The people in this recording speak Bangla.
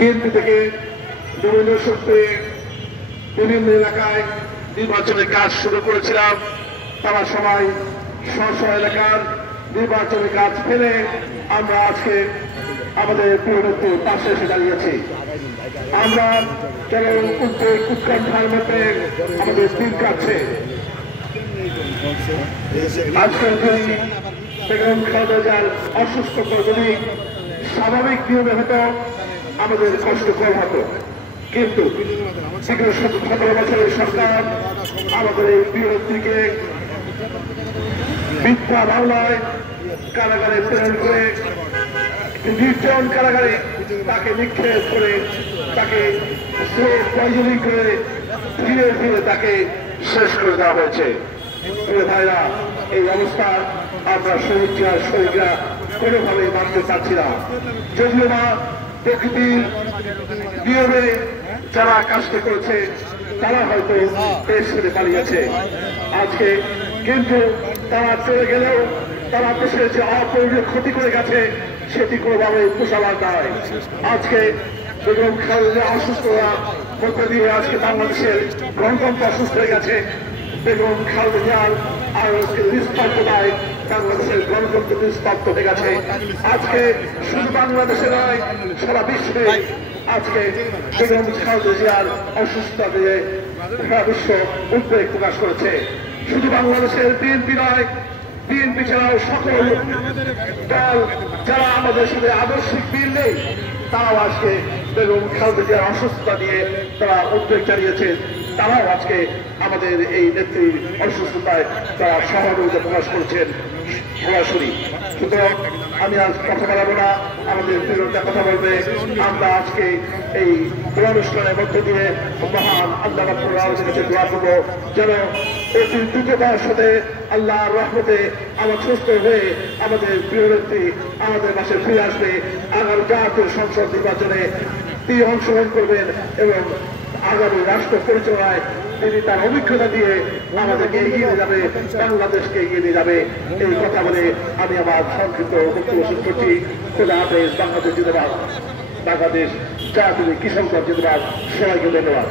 বিএনপি থেকে বিভিন্ন সূত্রে বিভিন্ন এলাকায় নির্বাচনের কাজ শুরু করেছিলাম। তারা সবাই স্ব এলাকার নির্বাচনের কাজ ফেলে আমরা আজকে আমাদের প্রিয় নেত্রীর পাশে এসে দাঁড়িয়েছি। আমরা কেবল উদ্বেগ উৎকণ্ঠার মধ্যে আমাদের দিন কাটছে। আজকের দিন বেগম খালেদা জিয়ার অসুস্থ যদি স্বাভাবিক নিয়মে হতো আমাদের কষ্টকর হতো, কিন্তু 17 বছরের সরকার আমাদের এই প্রিয় নেত্রীকে মিথ্যা মামলায় কারাগারে প্রেরণ করে নির্যাতন কারাগারে তাকে নিক্ষেপ করে তাকে পয়জনিং করে ধীরে ধীরে তাকে শেষ করে দেওয়া হয়েছে। ভাইরা, এই অবস্থা আমরা শহীদরা কোনোভাবেই মানতে চাচ্ছি না। যদিও না প্রকৃতির নিয়মে যারা কাজটি করেছে তারা হয়তো দেশ ছেড়ে পালিয়েছে আজকে, কিন্তু তারা চলে গেলেও তারা দেশের যে অপরিণীয় ক্ষতি করে গেছে সেটি কোনোভাবে পোষাবার নয়। আজকে বেগম খালেদা অসুস্থতার মধ্যে দিয়ে আজকে বাংলাদেশের গণতন্ত্র অসুস্থ হয়ে গেছে। বেগম খালেদা জিয়ার আর নিস্তব্ধতায় বাংলাদেশের গণতন্ত্র নিস্তব্ধ হয়ে গেছে। আজকে শুধু বাংলাদেশে নয়, সারা বিশ্বে আজকে বেগম খালেদা জিয়ার অসুস্থতা নিয়ে সারা বিশ্ব উদ্বেগ প্রকাশ করেছে। শুধু বাংলাদেশের বিএনপি নয়, বিএনপি ছাড়াও সকল দল যারা আমাদের সাথে আদর্শিক মিল নেই তারাও আজকে বেগম খালেদা জিয়ার অসুস্থতা নিয়ে তারা উদ্বেগ জানিয়েছে। তারাও আজকে আমাদের এই নেত্রীর অসুস্থতায় তারা সহযোগিতা প্রকাশ করছেন সরাসরি। সুতরাং আমি আজ কথা বলাবো না, আমাদের প্রিয়তা কথা বলবে। আমরা আজকে এই অনুষ্ঠানের মধ্যে দিয়ে মহান আল্লাহ রাব্বুল আলামিনের কাছে দোয়া করবো যেন অতি দ্রুততার সাথে আল্লাহর রহমতে আমার সুস্থ হয়ে আমাদের প্রিয় নেত্রী আমাদের পাশে ফিরে আসবে। আগামী জাতীয় সংসদ নির্বাচনে তিনি অংশগ্রহণ করবেন এবং আগামী রাষ্ট্র পরিচালনায় তিনি তার অভিজ্ঞতা দিয়ে আমাদেরকে এগিয়ে নিয়ে যাবে, বাংলাদেশকে এগিয়ে নিয়ে যাবে। এই কথা বলে আমি আমার সংক্ষিপ্ত বক্তব্য শেষ করছি। খোদা হাফেজ। বাংলাদেশ জিন্দাবাদ। বাংলাদেশ জাতীয় কিষাণ দল জিন্দাবাদ। সবাইকে ধন্যবাদ।